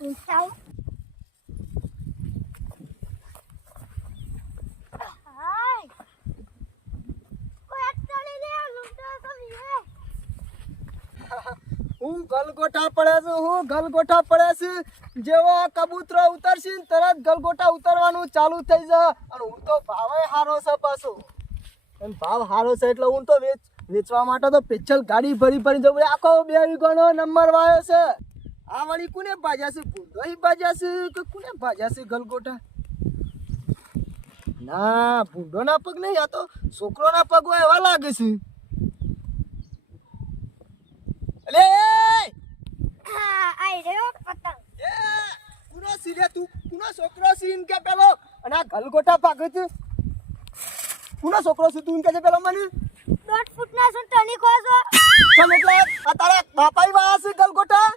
ઉંચાવ હાય કોઈ એકટાળી લે લૂંટો તો લે હું ગલગોટા પડે છે જેવો કબૂતરો ઉતરશે ને તરત ગલગોટા ઉતરવાનું ચાલુ થઈ જાય અને હું તો ભાવે હારો છે પાછો અને ભાવ હારો છે એટલે હું તો વેચવા માટે તો પેચલ ગાડી ભરી જવું આખો 2 વીઘાનો નંબર વાયો છે આ વળી કોને ભાજ્યા છે ભૂંડોય ભાજ્યા છે કે કોને ભાજ્યા છે ગલગોટા ના ભૂંડોના પગ નહીં આ તો છોકરોના પગ હોય એવા લાગે છે અલે હા આઈ રહ્યો પતંગ એ કુનો સીરે તું કુનો છોકરો સીન કે પેલો અને આ ગલગોટા પાકે છે કુનો છોકરો છે તું કે છે પેલો મને 1.5 ફૂટના છો ટની ખો છો તમે એટલે આ તારા બાપાઈ વાયા છે ગલગોટા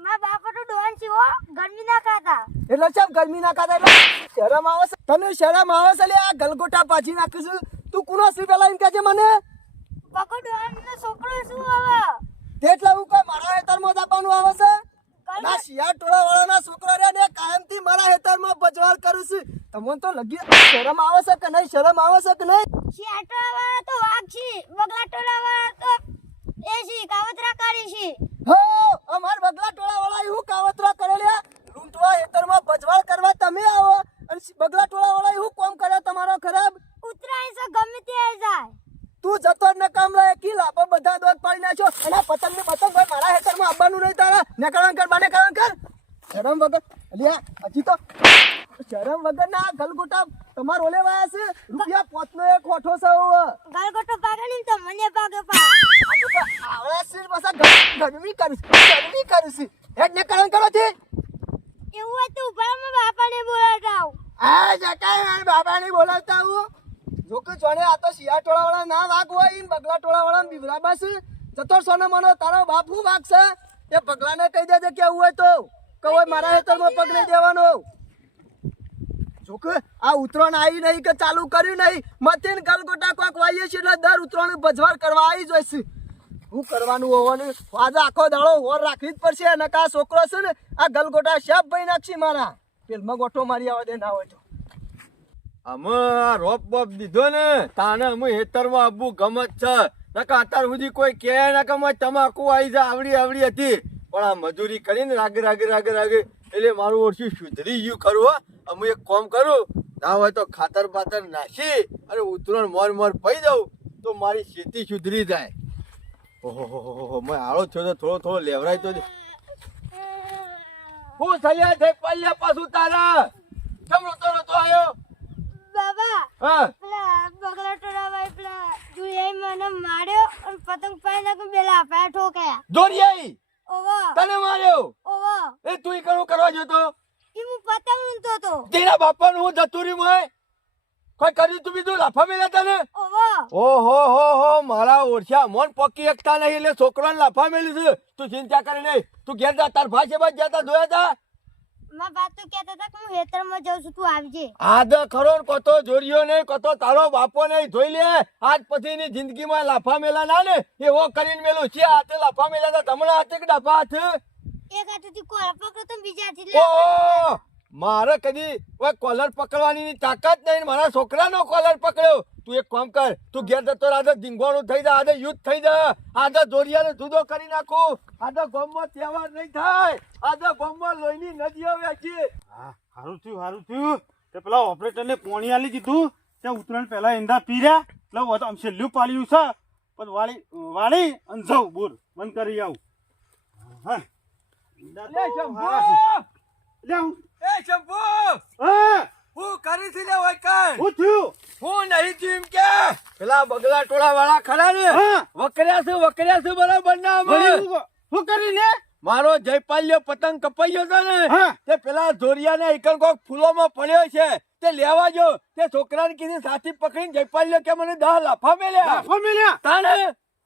મારા બાપા તો ડોન છે હો ગરમી ના ખાતા એટલે કેમ ગરમી ના ખાતા એટલે શરમ આવે છે તને શરમ આવે છે લે આ ગલગોટા પાછી નાખે છે તું કુનો સી પેલા એમ કે છે મને પકો ડોન નો છોકરો શું હવે એટલે હું કોઈ મારા હેતરમાં દાબાનું આવે છે ના શિયાળ ટોળા વાળાના છોકરો રે ને કાયમથી મારા હેતરમાં બજવાળ કરું છું તમને તો લગી શરમ આવે છે કે નહીં શરમ આવે છે કે નહીં શિયાટોળા વાળા તો વાઘ છે બગલા ટોળા વાળા તો એ છે કાવતરા કરી છે હો અમાર બગલા ટોળા વાળા એવું કાવતરા કરેલ્યા લૂંટવા હેતરમાં બજવાળ કરવા તમે આવો અને બગલા ટોળા વાળા એવું કોમ કરે તમારો ખરાબ ઉતરાય છે ગમે તે આવી જાય તું જતો જ ને કામ લે કી લાપો બધા દોત પાડી નાખ્યો અને પતંગ ને પતંગ ભાઈ મારા હેતરમાં આવવાનું નહીં તારા નેકળણ કર બાને કરણ કર શરમ વગર અલ્યા હજી તો શરમ વગર ના ગલગોટા તમાર ઓલે વાયા છે રૂપિયા 5 નો એક ઓઠો છે ગલગોટો પાગે ને તો મને પાગે પા આવડે છે બસા ગરમી કરીશ હેડ નેકળણ કરો છે એવું હોય તો ઉપર મે બાપાને બોલાવતાવ આ જકાય મારા બાબાને બોલાવતા હું જો કે જોણે આ તો શિયા ટોળા વાળા ના વાગ હોય ઈન બગલા ટોળા વાળા બીવરા બસ જતો સોનો મનો તારો બાપુ વાગ છે એ બગલાને કહી દેજે કે આવું હોય તો કોઈ મારા હેતરમાં પગ નહીં દેવાનો જો કે આ ઉતરણ આવી નહીં કે ચાલુ કર્યું નહીં મતીન ગલગોટા કોક વાઈએ છે એટલે દર ઉતરણ બજવાળ કરવા આવી જોઈશે હું કરવાનું હોવાનું આજે આખો દાડો હોર રાખવી જ પડશે અને કા છોકરો છે ને આ ગલગોટા શેપ ભાઈ નાખશે મારા પેલમાં ગોઠો મારી આવે દે ના હોય તો અમે રોપ બોપ દીધો ને તાને અમે હેતરમાં આવવું ગમત છે નકા અત્યાર સુધી કોઈ કહે ના કે અમે તમાકુ આવી જાય આવડી હતી પણ આ મજૂરી કરીને રાગે એટલે મારું ઓછું સુધરી ગયું ખરું હો અમે એક કામ કરું ના હોય તો ખાતર બાતર નાખી અને ઉતરણ મોર પઈ દઉં તો મારી ખેતી સુધરી જાય ઓહો મેં આળો થયો તો થોડો લેવરાય તો હું થયા થઈ પલ્યા પાછું તારા કેમ રોતો આવ્યો બાબા હા પેલા બગલા ટોળા વાળા પેલા જુલિયાઈ મને માર્યો અને પતંગ પાઈ નાખ્યું પેલા પાય ઠોકાયા દોરિયાઈ ઓવો તને માર્યો ઓવો એ તું કણું કરવા જતો ઈ હું પતંગ લૂંટતો તો તેના બાપાનું હું જતુરી મોય કોઈ કર્યું તું બીજું લાફા મેલા તને ઓવો હો મારા ઓરછા મોન પક્કી એકતા નહીં એટલે છોકરાને લાફા મેલી છે તું ચિંતા કરી નહીં તું ઘેર જા તાર ભાઈ છે બસ જતા ધોયા જા માં વાત તો કહેતા હતા કે હું હેતરમાં જાઉં છું તું આવજે આદ ખરો ને કતો જોરિયો નહીં કતો તારો બાપો નહીં જોઈ લે આજ પછીની જિંદગીમાં લાફા મેલા ના ને એવો કરીને મેલું છે હાથે લાફા મેલા હતા તમણા હાથે કે ડાફા હાથ એક હાથેથી કોલ પકડો તો બીજા હાથે ઓ મારે કદી ઓય કોલર પકડવાની તાકાત નહીં મારા છોકરાનો કોલર પકડ્યો તું એક કામ કર તું ઘેર જતો આદે ઢીંગવાનું થઈ જા આદે યુદ્ધ થઈ જા આદે દોરિયાને જુદો કરી નાખું આદે ગામમાં તહેવાર નહીં થાય આદે ગામમાં લોહીની નદીઓ વેચી હા સારું થયું તે પેલા ઓપરેટરને પોણી આલી દીધું ત્યાં ઉતરણ પહેલા એંદા પીર્યા એટલે આમ છેલ્લું પાડ્યું છે પણ વાળી અને જાઉં બોર બંધ કરી આવું હા એ શંભુ હા હું કરી થી લે હોય કાન શું થયું હું નહીં થયું કે પેલા બગલા ટોળા વાળા ખરા ને હા. વકર્યા છે બરાબર ના અમે શું કરીને મારો જયપાલ્યો પતંગ કપાયો છે ને હા. તે પેલા જોરિયાને એકન કોક ફૂલોમાં પડ્યો છે તે લેવા જો તે છોકરાને કીધી સાથી પકડીને જયપાલ્યો કે મને 10 લાફા મેલ્યા તાણે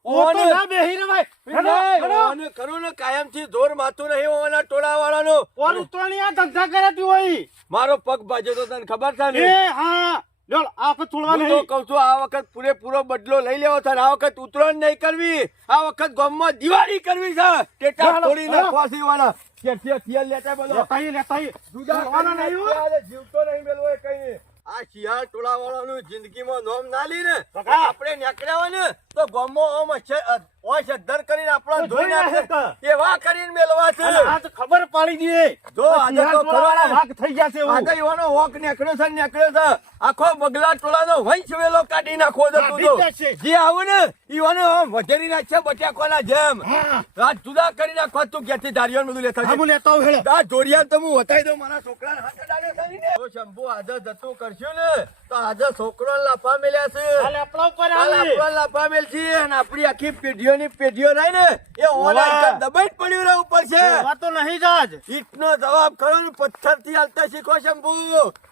ઓને ના બેહી રે ભાઈ ખરું ને કાયમથી જોર માથું નહીં ઓના ટોળા વાળાનો ઓન ઉતરણી આ ધંધા કરાતી હોય મારો પગ ભાજ્યો તો તને ખબર છે ને એ હા લ્યો આ વખત છોડવા હું તો નહીં. કહું છું આ વખત પૂરેપૂરો બદલો લઈ લેવો છે અને આ વખત ઉત્તરાયણ નહીં કરવી, આ વખત ગામમાં દિવાળી કરવી છે. ટેટા હાલો, તોડીને હાલો. ખોસીવાના. તેલ લેતા બોલો. લેતા આવીએ. જુદા છોડવાના નહીં હો. આજે જીવતો નહીં મેલવો એ કઈ નહીં. આ શિયાળ ટોળા વાળાનું જિંદગીમાં નોમ ના લી ને બકા. આપણે નીકળ્યા હોય ને તો ગામમાં ઓમ અધર કરીને આપણને ધોઈ નાખે. નાખે. એવા કરીને મેલવા છે. અને આજ ખબર પાડી દઈએ. જો આજે તો ખરો શિયાળ ને. ભાગ થઈ ગયા છે એવું. આજે એવાનો વોક નીકળ્યો છે ને નીકળ્યો છે. આખો બગલા ટોળાનો વંશ વેલો કાઢી નાખવો છે તું તો. કાઢી જ છે. જે આવું ને ઈવાનો આમ વધેરી નાખશે બટાકોના જેમ. હા. રાત જુદા કરી નાખવા તું ક્યાંથી ધારિયો બધું લેતા હા, જજે. હું લેતા આવું હેડો. આ જોડિયા તો હું વતાઈ દઉં મારા છોકરાને હાથે ડાળ્યો છે ને. તો શંભુ આજે જતું કરશું ને તો આજે છોકરો લાફા મેલ્યા છે. હાલ આપણા ઉપર હાલ આવી. આપણા લાફા મેલ છે અને આપણી આખી પેઢીઓની પેઢીઓ રહી ને એ ઓલા દબાઈ જ પડ્યું રહે ઉપર છે. એવા તો નહીં જ આજ. ઈટનો જવાબ ખરો ને પથ્થરથી હાલતા શીખો શંભુ.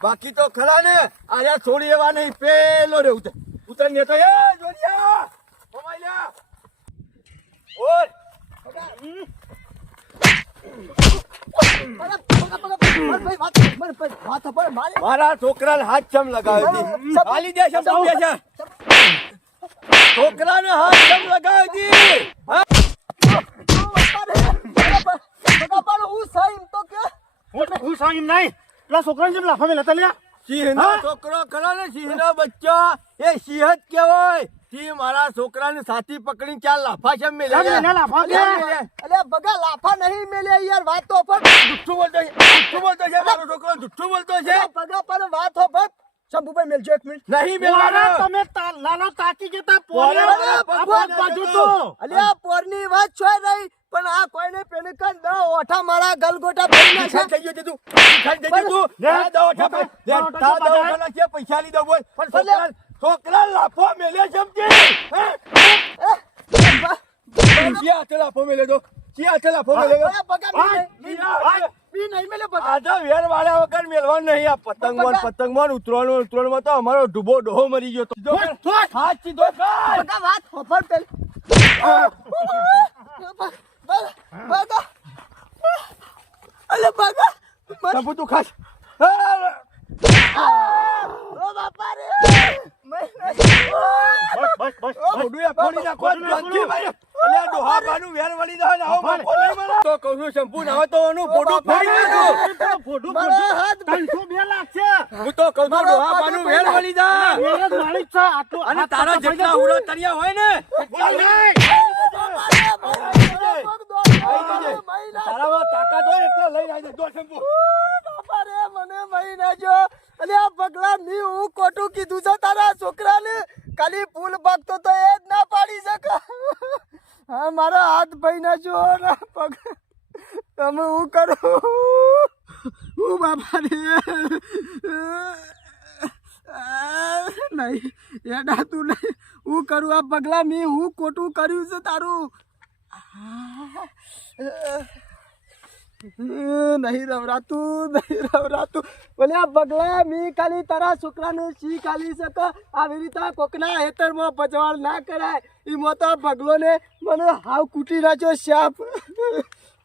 બાકી તો ખરા ને આયા છોડી એવા નહીં પેલો રે ઉતર ને તો એ જોડિયા ઓમાઈ લ્યા ઓર મારા છોકરાને હાથ ચમ લગાવ્યો હતી. હાલી દે શંભુ દે છે. છોકરાને હાથ ચમ લગાવ્યો હતી. હા? હું સાંગીમ નહીં. પેલા છોકરાને જેમ લાફા મેં લેતા લ્યા. સિંહનો હા? છોકરો ખરો ને સિંહનો બચ્ચો એ સિંહ જ કહેવાય. સિંહ મારા છોકરાને સાથી પકડીને ચાર લાફા છે મેલ્યા. ચાલ મેલ્યા લાફા કે? અલ્યા બગા લાફા નહીં મેલે યાર વાત તો પણ જુઠ્ઠું બોલતો છે, જુઠ્ઠું બોલતો છે મારો છોકરો જુઠ્ઠું બોલતો છે. બગા પણ વાત હો પણ શંભુભાઈ મેલજો એક મિનિટ નહીં પોરા મેલવાનો. તમે લાલો તાકી જતા પોરા પોરા ભગવાન ભગવાન બાજુ તો. અલ્યા પોરની વાત છો નહીં પણ આ કોઈને પેને કાન દો ઓઠા મારા ગલગોટા ભરી નાખ્યા. નિશાન થઈ ગયો છે તું. નિશાન થઈ ગયો તું. લે. આ દવા ઠાપે. લે, દવા તારા ઠાપે. દવાખાના છે, પૈસા લીધો બોલ. પણ છોકરા લાફો મેલે સમજી. શી હાથે લાફો મેલે તો? શી હાથે લાફો મેલે તો? અલ્યા બગા આ, મી નહીં મેલે બગા આજા વેર વાળા વગર મેલવાનું નહીં. આ પતંગમાં ઉતરણમાં તો અમારો ડૂબો ડોહો મરી ગયો તો. હાથ સીધો કર. બગા વાત હોફર પેલ બગા અલ્યા બગા શંભુ તું ખાસ. ઓ બાપા રે બસ બસ મોઢું એ ફોડી નાખો. ધ્યાનથી ભાઈ. અલ્યા ડોહા બાનું વેર વળી જાય ને આવો બાપો નહીં મળે. તો કહું છું શંભુ ના હોય તો એનું મોઢું ફોડી નાખો. ફોટો મારા હાથ 302 લાખ છે. હું તો કહું છું ડોહા બાનું વેર વળી જાય. મેરે જ માલિક છે. આટલું અને હાથ તારા પકડી જેટલા દઉં. ઉરા તરિયા હોય ને એટલા લઈ. તારામાં તાકાત હોય એટલા લઈ આવી દો શંભુ. મને મહી નાજો અલ્યા પગલા મી હું ખોટું કીધું છે તારા છોકરાને ખાલી ફૂલ ભાગતો તો એ જ ના પાડી શકે હા મારા હાથ ભાઈ નાજો ને પગ તમે હું કરું હું બાપા રે નહીં એડા તું નહીં હું કરું આ પગલા મી હું ખોટું કર્યું છે તારું નહીં રવરાતું બોલે આ બગલા મી ખાલી તારા છોકરાને શી ખાલી શકે આવી રીતે કોકના હેતરમાં પજવાળ ના કરાય એમાં તો બગલો ને મને હાવ કૂટી નાખ્યો શાપ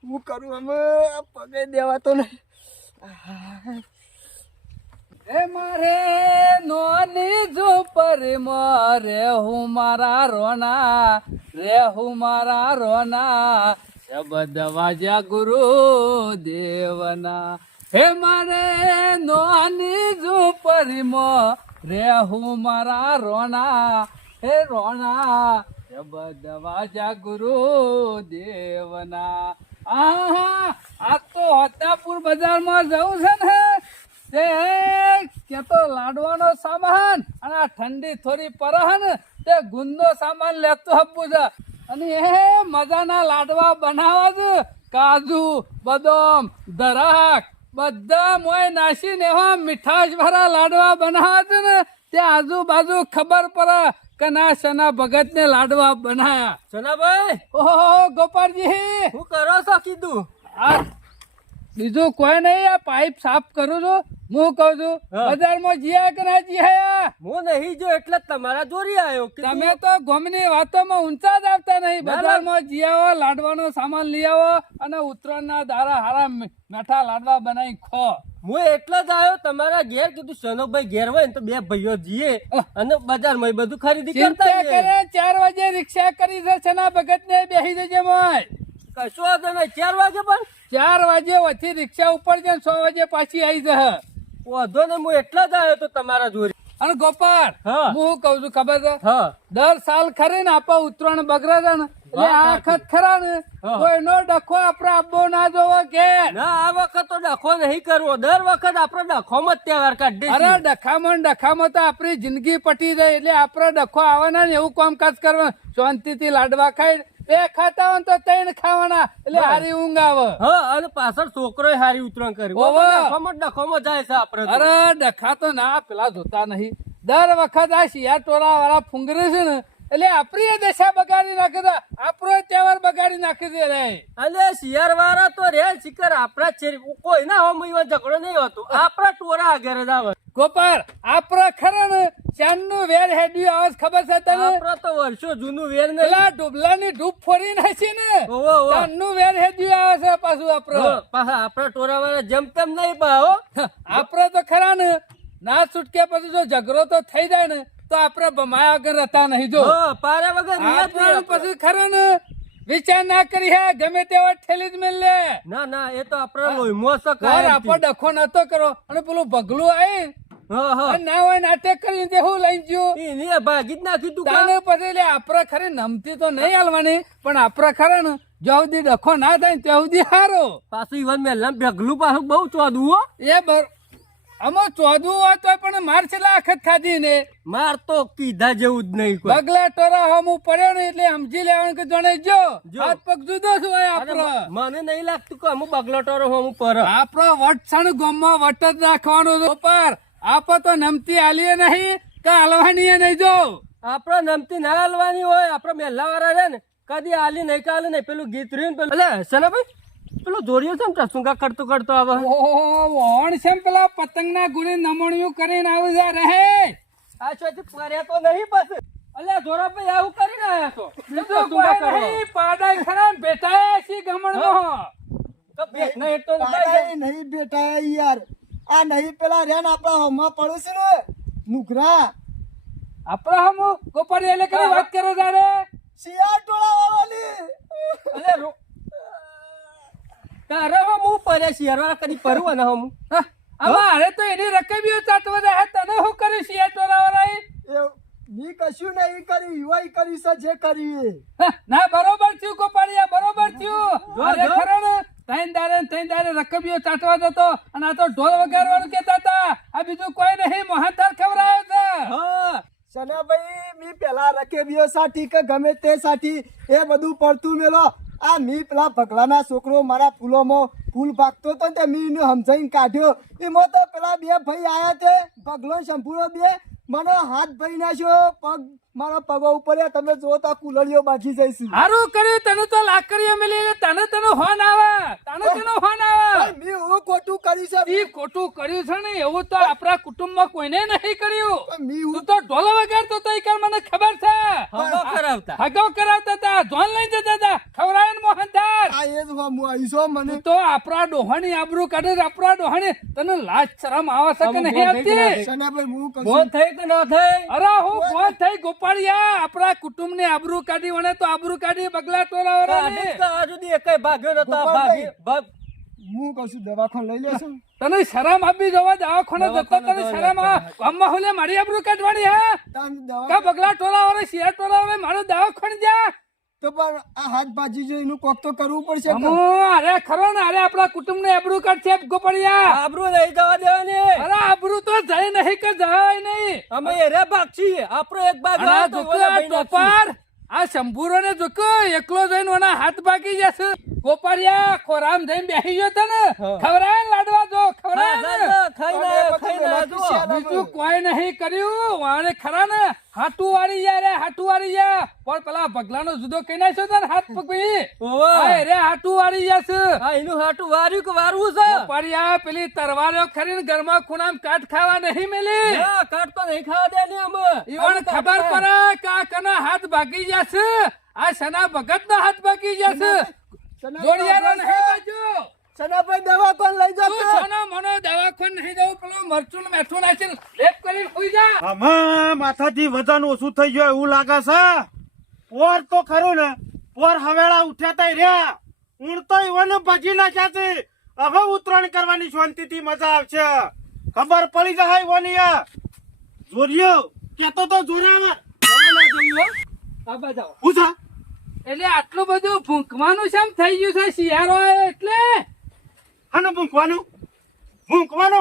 હું કરું અમે પગે દેવાતો નહીં એ મારે નોની ઝૂંપડી મારે હું મારા રોના રે હું મારા રોના શબ્દ વાજ્યા ગુરુ દેવના હે મારે નોની ઝૂંપડી રે હું મારા રોના હે રોના શબ્દ વાજ્યા ગુરુ દેવના આ તો હતાપુર બજારમાં જવું છે ને તે કે તો લાડવાનો સામાન અને આ ઠંડી થોડી પરહન તે ગુંદનો સામાન લેતો આપવું છે અને એ મજાના લાડવા બનાવવા છે કાજુ બદામ દરાક બધા મોય નાસીને એવા મીઠાશ ભરા લાડવા બનાવવા છે ને તે આજુબાજુ ખબર પડે કે ના સના ભગત ને લાડવા બનાયા સનાભાઈ ઓહો ગોપાલજી હું કરો છો કીધું આ બીજું કોઈ નહીં આ પાઇપ સાફ કરું છું હું કહું છું બજારમાં જીયા કે ના જીયા હું નહીં જો એટલે તમારા જોરી આવ્યો કે તમે તો ગોમની વાતોમાં ઊંચા જ આવતા નહીં. બજારમાં જી આવો, લાડવાનો સામાન લઈ આવો અને ઉત્તરાયણના દારા હારા મીઠા લાડવા બનાવી ખો. હું એટલે જ આવ્યો તમારા ઘેર કીધું સનોભાઈ ઘેર હોય ને તો બે ભાઈઓ જઈએ અને બજારમાં એ બધું ખરીદી ચિંતા કરતા કરે 4 વાગે રિક્ષા કરી છે છના ભગત ને બેસી જજે મોય. કશો વાંધો નહીં 4 વાગે પણ 4 વાગે વચ્ચે રિક્ષા ઉપર છે 6 વાગે પાછી આવી જશે. વાંધો ને હું એટલે જ આવ્યો તો તમારા જોરી. અને ગોપાલ હા. હું કઉ છું ખબર છે હા દર સાલ ખરી ને આપા ઉત્તરાયણ બગડે છે ને એટલે આ વખત ખરા ને કોઈનો ડખો આપડે આબો ના જોવો કે ના આ વખત તો ડખો નહીં કરવો. દર વખત આપણે ડખોમાં જ તહેવાર કાઢીએ અરે છીએ. ડખામાં તો આપણી જિંદગી પટી જાય એટલે આપડે ડખો આવવાના ને એવું કામકાજ કરવાનું. શાંતિથી લાડવા ખાઈ 2 ખાતા હોય ને તો 3 ખાવાના એટલે હારી ઊંઘ આવે. હા અને પાછળ છોકરોય હારી ઉતરણ કરી. ઓવે. ડખોમાં જાય છે આપણે તો. અરે ડખા તો ના પેલા જોતા નહીં. દર વખત આ શિયા ટોળા વાળા ફુંગરે છે ને એટલે આપણી એ દશા બગાડી નાખે છે. આપણો તહેવાર બગાડી નાખે છે રે. અને શિયાર વાળા તો રે શિકાર આપણા જ છે. કોઈ ના હોય એવા ઝઘડો નહીં હોતો. આપણા ટોરા આગળ જ આવે. ગોપાલ આપડે ખરા ને ચાંદનું વેર હેડ્યું આવે છે ખબર છે તને? આપણા તો વર્ષો જૂનું વેર નહીં. પેલા ડુબલાની ડૂબ ફોડી નાખી ને ઓવો, ઓવો. ચાંદનું વેર હેડ્યું આવે છે પાછું આપડે. પાછા આપણા ટોરા વાળા જેમ તેમ નહીં પાહો. આપડે તો ખરા ને ના છૂટકે પછી જો ઝઘડો તો થઈ જાય ને તો આપડે બમાયા વગર રહેતા નહીં. જો પારે વગર નિયત નહીં આપણે આપણે. પછી ખરા ને વિચાર ના કરી હે ગમે તેવા ઠેલી જ મેલ લે. ના ના એ તો આપણા લોહીમાં છે ઘર કાયમથી. આપો ડખો નતો કરો અને પેલું ભગલું આવી હા હા ના હોય નાટક કરીને તે હું લઈ ગયું એને ભાગી જ નાખી તું કાં? તાને પછી એટલે આપડે ખરી નમતી તો નહીં હાલવાની પણ આપડે ખરા ને જ્યાં સુધી ડખો ના થાય ત્યાં સુધી હારો. પાછું ઈવન મેં ભેગલું પાછું બહુ ચોદવું હો. એ આમાં ચોદવું હોય તો પણ માર છેલ્લા આખત ખાધી ને માર તો કીધા જેવું જ નહીં કોઈ. બગલા ટોરા હમું પડ્યો ને એટલે સમજી લેવાનું કે જણે જો જો. હાથ પગ જુદો જ હોય અને આપડો. મને નહીં લાગતું કે અમુક બગલોટોરો હું પર આપડો વટસણ ગામમાં વટ જ રાખવાનો છે. ઉપર આપો તો નમતી હાલીએ નહીં કે હાલવાની નહીં. જો આપડે નમતી ના હાલવાની હોય. આપડે મેલા વાળા રે ને કદી હાલી નહીં કે હાલી નહીં. પેલું ગીત રહ્યું ને પેલું એટલે સનાભાઈ પેલો જોરિયો છે ને ટસુંગા કરતો કરતો આવે. ઓણ છે પેલા પતંગના ગુણી નમણિયું કરીને આવી જા રહે. આ ચોથી ફર્યા તો નહીં પાછું. અલ્યા જોરાભાઈ આવું કરીને આયા છો. બીજું કોઈ નહીં, પાડાય ખરા ને બેઠાયા છીએ ગમણમાં. તો ભેટ નહીં તો પાડાય નહીં બેટા યાર આ નહીં પેલા રેન આપણા હોમાં પડોશી ને નુકરા આપડે હમ ગોપાળી એટલે કઈ વાત કરો તારે? શિયાળ ટોળા વાળાની અલ્યા રો તારે હું પડે શિયાળવાળા કદી પરવું અને હું હા, આમાં હારે તો એની રકમીઓ ચાટવા જાય. તને શું કર્યું શિયા ટોળાવાળાએ? એ મી કશું નહીં કરી યુવાઈ કરી છે જે કરી એ. હા, ના બરોબર થયું ગોપાળિયા, બરોબર થયું. જો, અરે જો. ખરો ને ત્રણ દાડે રકમીઓ ચાટવા જતો અને આ તો ઢોલ વગાડવાનું કેતા હતા. આ બીજું કોઈ નહીં, મોહનથાળ ખવડાવે છે. હા સનાભાઈ મી પેલા રકેબીઓ સાથી કે ગમે તે સાથી એ બધું પડતું મેલો આ મી પેલા ભગલાના છોકરો મારા ફૂલોમાં ફૂલ ભાગતો તો તે મી એને સમજાઈને કાઢ્યો એમાં તો પેલા 2 ભાઈ આયા તે ભગલો શંભુરો 2 મને હાથ ભાઈ નાખ્યો પગ મારા પગો ઉપર તમે જો તો કુલડીઓ બાજી જઈશું. હારું કર્યું, તને તો લાકડીઓ મેલી તને હોન આવે, તને હોન આવે. મી હું ખોટું કરી છે ઈ ખોટું કર્યું છે ને એવું તો આપણા કુટુંબમાં કોઈને નહીં કર્યું. મી તું હું તો ઢોલ વગાડતો તો ઈ મને ખબર છે. હગો કરાવતા. હગાવ કરાવતા હતા, ધોન લઈ જતા હતા, ખવડાવીને મોહનથાળ. આ એ જ હું આવીશો મને તું તો આપણા ડોહાની આબરૂ કાઢે છે, આપણા ડોહાની. તને લાજ શરમ આવે છે કે નહીં આવતી? સનાભાઈ હું કહું બોલ થઈ કે ના થઈ? અરે હું કોણ થઈ ગોપાળિયા? આપણા કુટુંબની આબરૂ કાઢી વણે તો આબરૂ કાઢી બગલા ટોળાવાળાની. ગાડી તો આ સુધી એકેય ભાગ્યો નતો. આ ભાગી હું કહું છું દવાખાને લઈ લેશો તને શરમ આપી જવા દવાખાને જતો તને શરમ આવે? ગામમાં હુલે મારી આબરૂ કાઢવાની હા? તાન દવા કા બગલા ટોળાવાળા શિયાળ ટોળાવાળા મારો દવાખાને જા. તો પણ આ હાથ ભાજી જો એનું કોક તો કરવું પડશે અમો, અરે ખરો ને, અરે આપણા કુટુંબને આબરૂ કાઢશે ગોપાળિયા. આબરૂ નહીં જવા દેવાની. અરે આબરૂ તો જાય નહીં કે જાય નહીં. અમે એરે ભાગ છીએ. આપણો એક ભાગ અરે આવે તો જોકે ઓલા આ ભાઈ નાખશું. ટોપાર આ શંભુરો ને જોક એકલો જઈને ઓના હાથ ભાગી જશે. ગોપાળિયા ખોરામ થઈને બેસી ગયો તને ખવરાય લાડવા જો ખવરાય બીજું કોઈ નહીં કર્યું. વાણે ખરા ને હાટુ વાળી જા રે હાટુ વાળી જા. પણ પેલા ભગલાનો જુદો કઈ નાખ્યો તને હાથ પકડી રે હાટુ વાળી જશે. એનું હાટું વાર્યું કે વારવું છે? ગોપાળિયા પેલી તરવારીઓ ખરીને ઘરમાં ખૂણામાં કાટ ખાવા નહીં મેલી. કાટ તો નહીં ખાવા દે ને અમે. ઈવન ખબર પડે કે આ કના હાથ ભાગી જશે. આ સના ભગત ના હાથ ભાગી જશે. જોડિયારો નહીં બાજુ. સનાભાઈ દવા કોણ લઈ તું જતો? સોનો મોનો દવાખાને નહીં જવું. પેલું મરચું ને મેઠું નાખીને લેપ કરીને સુઈ જા. આમાં માથાથી વજન ઓછું થઈ ગયું એવું લાગે છે. પોર તો ખરું ને, પોર હવેળા ઉઠ્યા તા રહ્યા. ઊંડ તો ઈવન ભાજી નાખ્યા છે. હવે ઉતરાણ કરવાની શાંતિથી મજા આવશે. ખબર પડી જાય ઈવની જોરિયો કેતો તો જોરાવર આ બાજુ. પૂછા એટલે આટલું બધું ભૂંકવાનું શેમ થઈ ગયું છે શિયાળો એટલે? હનો ભૂંકવાનો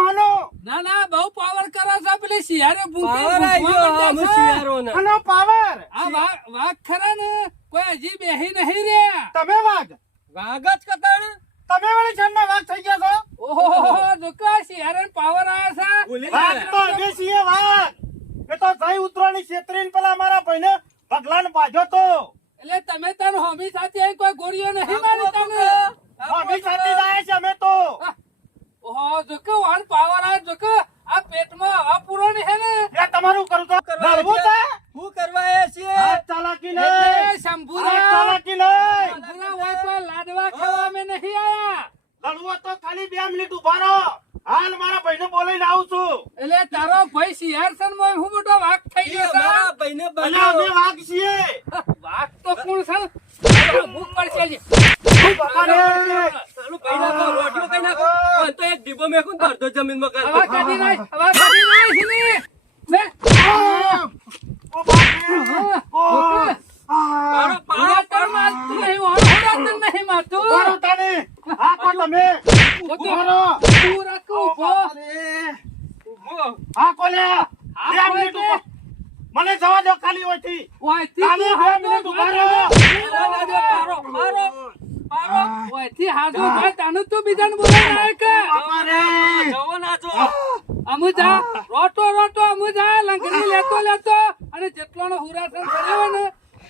હનો ના ના બહુ પાવર કરે છે પેલી શિયાળે પાવર આવી ગયો અમે શિયાળોને. હનો પાવર. આ વાઘ ખરા ને કોઈ હજી બેહી નહીં રહ્યા. તમે વાઘ વાઘ જ કતાણ. તમે વળી છેલ્લા વાઘ થઈ ગયા છો. ઓહો જોકા શિયાળે પાવર આવ્યા છે. વાઘ તો અમે છીએ વાઘ. એ તો જઈ ઉતરાણી છેતરીને પેલા મારા ભાઈને ભગલાને બાજ્યો તો. એટલે તમે તને હોમી સાથે આવીને કોઈ ગોળીઓ નહીં મારી તને? અમે સાથે જાય છે અમે તો. ઓહો જોકે વાન પાવર આવે જોકે આ પેટમાં હવા પૂરો નહીં હે ને એ તમારું કરું તો લડવું છે. શું કરવા આવ્યા છીએ? આ ચાલાકી નહીં. એટલે આ શંભુરા ચાલાકી નહીં. શંભુરા હોય તો લાડવા ખાવા અમે નહીં આયા. લડવું તો ખાલી 2 મિનિટ ઉભા રહો. હાલ મારા ભાઈને બોલાઈને આવું છું. એટલે તારો ભાઈ શિયાળસન માં હું મોટો વાઘ થઈ ગયો છે. મારા ભાઈને અને બન્યો. અમે વાઘ છીએ. વાઘ તો કોણ છે? ભૂખ પડશે જી. બાપા રે. તારું ભાઈને તો રોટલો કઈ નાખો. પણ તો એક ડીબો મેકું તો અડધો જમીનમાં ગાળ હવા દો. કાઢી નાખ હવા કાઢી નાખ ને. લે. ઓ બાપરે. ઓ. પારો, પારો, હવા તાર મારતું નહીં હોરાતું નહીં મારતું. ઉભા રહો તાને. આ કો તમે. ઉભા રહો. તું રાખો ઓ ઉભો. બાપા રે. ઊભો. આ કોલે. 2 મિનિટ ઉભા. મને જવા દો ખાલી હોયથી. ઓયથી ખાલી તું 2 હાથો મિનિટ ઉભા ભાઈ. રહો. પારો, પારો, પારો. ઓયથી હાથો ભાઈ તાનું તું બીજાને બોલાવી આવે કે? બાપા રે. જવો ના જો. અમુજા રોટો અમુજા લંગડી લેતો અને જેટલોનો હુરાસન ભર્યો ને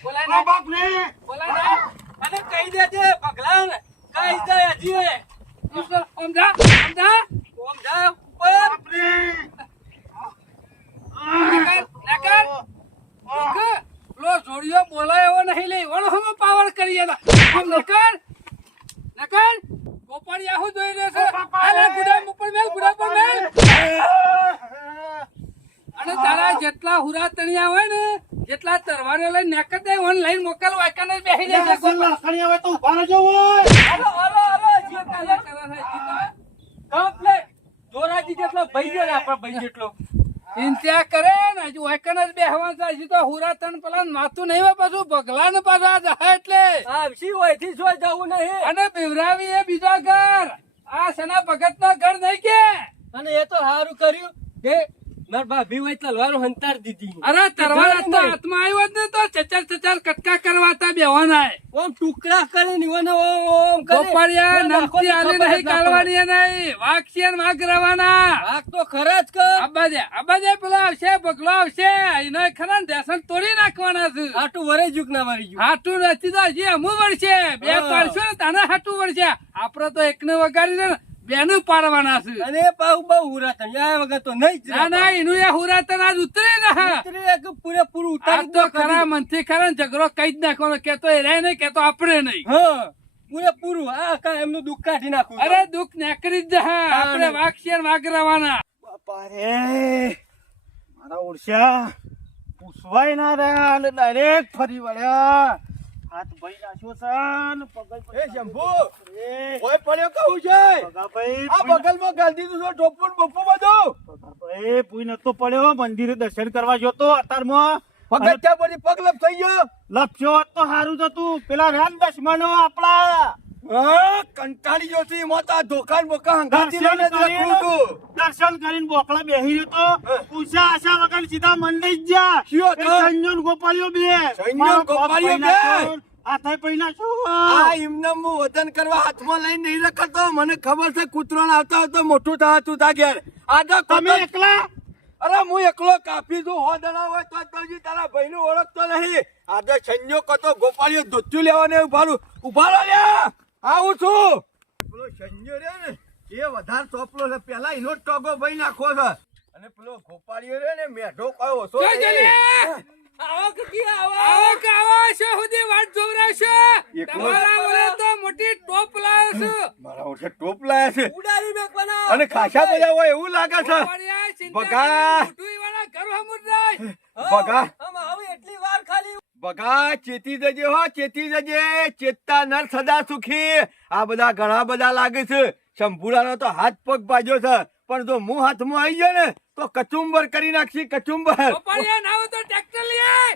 બોલાય ઓ ના બાપ રે. બોલાય ના. અને કહી દેજે ભગલાન કહી જાય હજી. સમજા ઓમ જા ઉપર. બાપ રે. નકર કે લો જોડિયો બોલાય એવો નહીં લે વણો હમ પાવર કરી એલા આમ નકર ગોપાળિયા હું જોઈ રહ્યો છે. આલે ગુડા ઉપર મેલ અને તારા જેટલા હુરા તણિયા હોય ને જેટલા તરવારે લઈને નેકર દે ઓનલાઈન મોકલવા કાને બેહી એ જાય લખણી હવે તો ઉભા રહેજો હોય. જે કાલે કમ્પ્લેટ જોરાજી જેટલો ભાઈ ગયો ને આપણા ભાઈ જેટલો. ચિંતા કરે ને હજુ વાયકન જ બેહવાનું છે. હજુ તો હુરા તણ પેલા માથું નહીં હોય પાછું બગલા ને પાછા જાય એટલે આ શી હોયથી જોઈ જવું નહીં. અને બિવરાવી એ બીજો ઘર આ સના ભગત નો ઘર નહીં કે. અને એ તો સારું કર્યું કે માર ભાભી હોય તલવારો હંતાર દીધી. અરે તરવાર તો હાથમાં આવ્યો જ ને તો ચચાર કટકા કરવાતા બેવાના ઓમ ટુકડા કરે ને ઓને ઓમ કરે. ગોપાળિયા ઓમ આખો નમતી આલી ખબર જ નહીં ના કાઢવાની એ નહીં વાઘ છે ને વાઘ રવાના. વાઘ તો ખરા જ કર. આબાજે પેલો આવશે બગલો આવશે એને ખરા ને દેસન તોડી નાખવાના છે. આટું વરે જુક ના વરી ગયું. હાટું નથી તો હજી અમુ વળશે બે પાડશો ને તાને હાટું વળશે. આપડે તો એકને વગાડી દે ને બેનું પાડવાના છે. અને બહુ બહુ હુરા તણ આ વગર તો નહીં જ ના ના એનું એ હુરાતન આજ ઉતરી ના ઉતરી એક પૂરેપૂરું આ ઉતારી તો દો ખરા મનથી ખરા ને ઝઘડો કઈ જ નાખવાનો કેતો એ રહે નહીં કેતો આપણે નહીં. હા પૂરેપૂરું આ કા એમનું દુઃખ કાઢી નાખું. અરે દુઃખ નેકરી જ જા આપણે વાઘ છે ને વાઘ રવાના. બાપા રે. મારા ઓળશ્યા પૂછવાય ના રહ્યા અને ડાયરેક્ટ ફરી વળ્યા. હાથ ભાઈ નાખ્યો છે ને પગલ એ શંભુ કોઈ પડ્યો કહું છે ભાઈ આ બગલમાં ગાલ દીધું છે ટોપું ને બપ્પું બધું. ભાઈ પૂઈ નતો પડ્યો મંદિરે દર્શન કરવા ગયો તો અત્યારમાં પગથિયા પડી પગ લપ થઈ ગયો. લપસ્યો હોત તો સારું જ હતું. પેલા રામ દશમનો આપણા કંટાળી ગયો છું એમાં તો આ ધોકાન બોકા હંગાતી દર્શન લઈને જ રખડું છું. દર્શન કરીને બોકડા બેહી રહ્યો તો પૂછ્યા આશા વગર સીધા મંડી જ ગયા શિયો એ તો? સંજોન ગોપાળિયો બે સંજોન મારો બાપ ગોપાળિયો બે? પૈણા છો, હાથે પૈણા છો. આ એમને હું વજન કરવા હાથમાં લઈને નહીં રખડતો. મને ખબર છે કૂતરો આવતા આવતા મોટું થતું તા ઘેર. આ તો તમે એકલા અરે હું એકલો કાપી દઉં હો દણા હોય તો હજી તારા ભાઈનું ઓળખતો નહીં. આજે સંજો કતો ગોપાળીઓ ધોત્યું લેવાને ઉભા રહો લ્યા. આવું છું. પેલો સંજો રે ને એ વધારે ચોપલો છે. પેલા એનો જ ટોગો ભાઈ નાખો છે અને પેલો ગોપાળીઓ રે ને મેઢો કયો ઓછો જો છે. જલે! આવો કકી આવો શો સુધી વાટ જોવરાવશો. એકલો? તમારા ઓલે તો મોટી ટોપ લાવ્યો છું. મારા ઓછે ટોપ લાયા છે ઉડાડી મેકવાના અને ખાસા બધા હોય એવું લાગે છે. પડ્યા ચિંતા બગા. કરી, મોઢું વાળા ઘર હમું જ નહીં. બગા આમાં હવે એટલી વાર ખાલી બગા ચેતી જજે હો, ચેતી જજે. ચેતતા નર સદા સુખી. આ બધા ઘણા બધા લાગે છે. શંભુરાનો તો હાથ પગ બાજ્યો છે પણ જો મું હાથમાં આવી જાય ને તો કચુંબર કરી નાખશી કચુંબર. ગોપાળિયા ના હોય તો ટ્રેક્ટર લઈ આય.